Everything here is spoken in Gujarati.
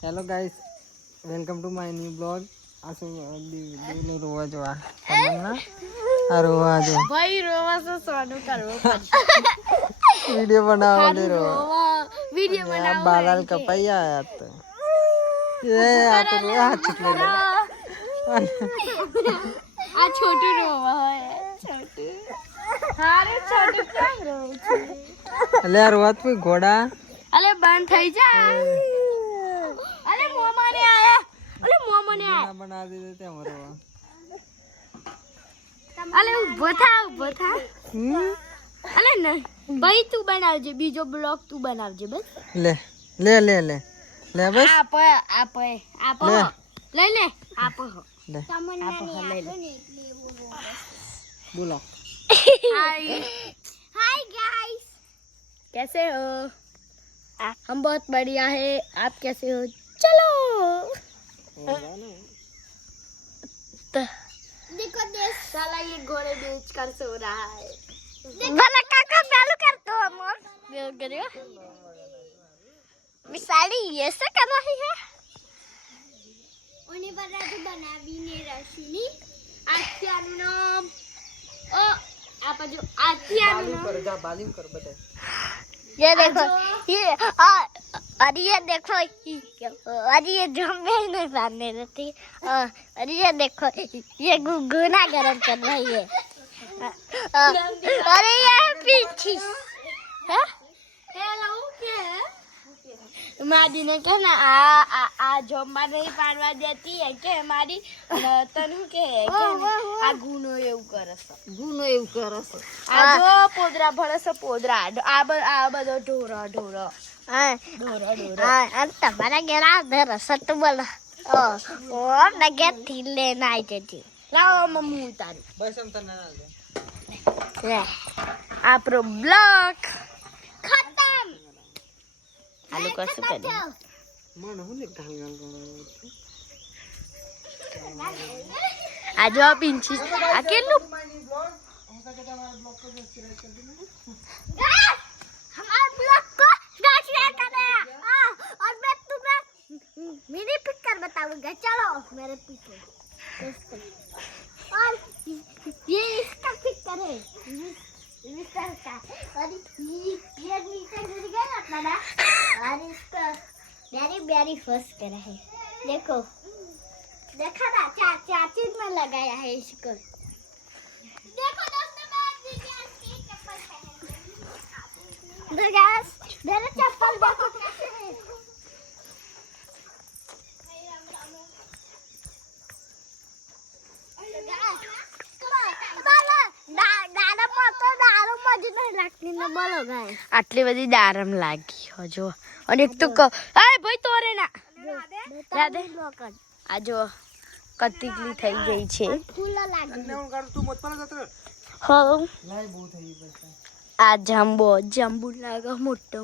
Hello guys, welcome to my new blog. આ શું દીવનો રોવા જો આ રોવા જો ભાઈ રોવા તો સોનું કરવું પડશે. વિડિયો બનાવવા દે વિડિયો બનાવો બાલાલ કપાઈ આયા તો એ આ તો રોવા ચટલે આ છોટું રોવા હોય છોટું હારે છોટું કેમ રોવે છે અલે આ રોવા તો ઘોડા અલે બંધ થઈ જા અલે મોમાને આયા અલે મોમાને આયા બના દીધે તે રોવા અલે ઉભો થા અલે નહીં ભાઈ તું બનાવજે બીજો બ્લોગ તું બનાવજે બસ લે લે લે લે લે બસ આપ લઈ લે આપ લે બોલો हाय गाइस कैसे हो हम बहुत बढ़िया है आप कैसे हो चलो देखो देख साला ये घोड़े बेच कर सो रहा है भला काका चालू कर दो अमर बेल करियो विसाड़ी ये से कर रही है उन्हें बनावी ने रशीनी आत्यानु नाम ओ आप जो आत्यानु नाम बालिंग कर बता ये देखो ये और ये देखो और ये जम्मे ही नहीं सामने रहती और ये देखो ये गुनगुना गरम कर रही है अरे ये पीछे है हेलो क्या है मादी ने कहना आ जम्मा नहीं पाड़वा देती है के हमारी तनु के आ गुनो એવું કરે છે આ જો પોદરા ભળે છે પોદરા આ બધો ઢોરો હા આ તમારા ઘેરા રસટ બોલ ઓ નગે થી લેના આવી જતી લાવો મમ્મી ઉતારી બસ એમ તને ના દે લે આપણો બ્લોક ખતમ આલુ કશું કરી મન હું ને ગાલ ગાલ આ જો પિંચી આ કેટલું हमारे ब्लॉग को शेयर करें और मैं तुम्हें मेरी पिक्चर बताऊंगा चलो मेरे पीछे और ये इसका पिक्चर है मिस्टर का और ये नीचे गिर गया अपना ना और इसका बेरी फर्स्ट करा है देखो देखा ना चार चीज में लगाया है इसको देखो दोस्तों मेरे चप्पल देखो कैसे है આટલી બધી દારમ લાગી હજો અને એક તો ભાઈ તોરે ના આ જો કતિકલી થઈ ગઈ છે આ જાંબુ લાગે મોટો